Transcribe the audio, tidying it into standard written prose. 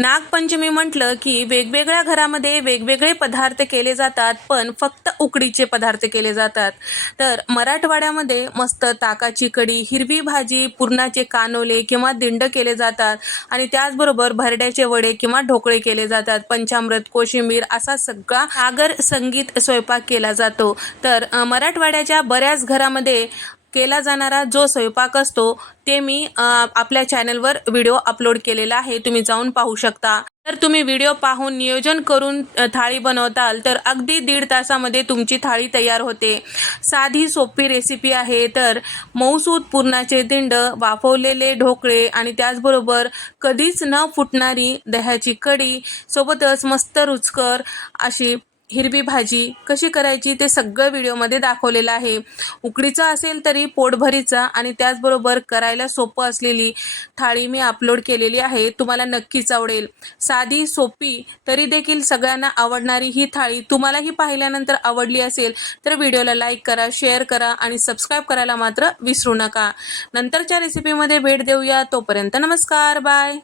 नागपंचमी म्हटलं की वेगवेगळ्या घरामध्ये वेगवेगळे पदार्थ केले जातात, पण फक्त उकडीचे पदार्थ केले जातात. तर मराठवाड्यामध्ये मस्त ताकाची कढी, हिरवी भाजी, पुरणाचे कानोले किंवा दिंड केले जातात आणि त्याचबरोबर भरड्याचे वडे किंवा ढोकळे केले जातात. पंचामृत, कोशिंबीर असा सगळा सागर संगीत स्वयंपाक केला जातो. तर मराठवाड्याच्या बऱ्याच घरामध्ये केला जाणारा जो स्वयंपाक असतो ते मी आपल्या चॅनलवर व्हिडिओ अपलोड केलेला आहे, तुम्ही जाऊन पाहू शकता. तर तुम्ही व्हिडिओ पाहून नियोजन करून थाळी बनवताल तर अगदी 1.5 तासामध्ये तुमची थाळी तयार होते. साधी सोपी रेसिपी आहे. तर मऊसूद पुरणाचे दिंड, वाफवलेले ढोकळे आणि त्याचबरोबर कधीच न फुटणारी दह्याची कढी, सोबतच मस्त रुचकर अशी हिरवी भाजी कशी करायची ते सगळं व्हिडिओमध्ये दाखवलेलं आहे. उकडीचा असेल तरी पोटभरीचा आणि त्याचबरोबर करायला सोपं असलेली थाळी मी अपलोड केलेली आहे, तुम्हाला नक्कीच आवडेल. साधी सोपी तरी देखील सगळ्यांना आवडणारी ही थाळी तुम्हालाही पाहिल्यानंतर आवडली असेल तर व्हिडिओला लाईक करा, शेअर करा आणि सबस्क्राईब करायला मात्र विसरू नका. नंतरच्या रेसिपीमध्ये भेट देऊया. तोपर्यंत नमस्कार, बाय.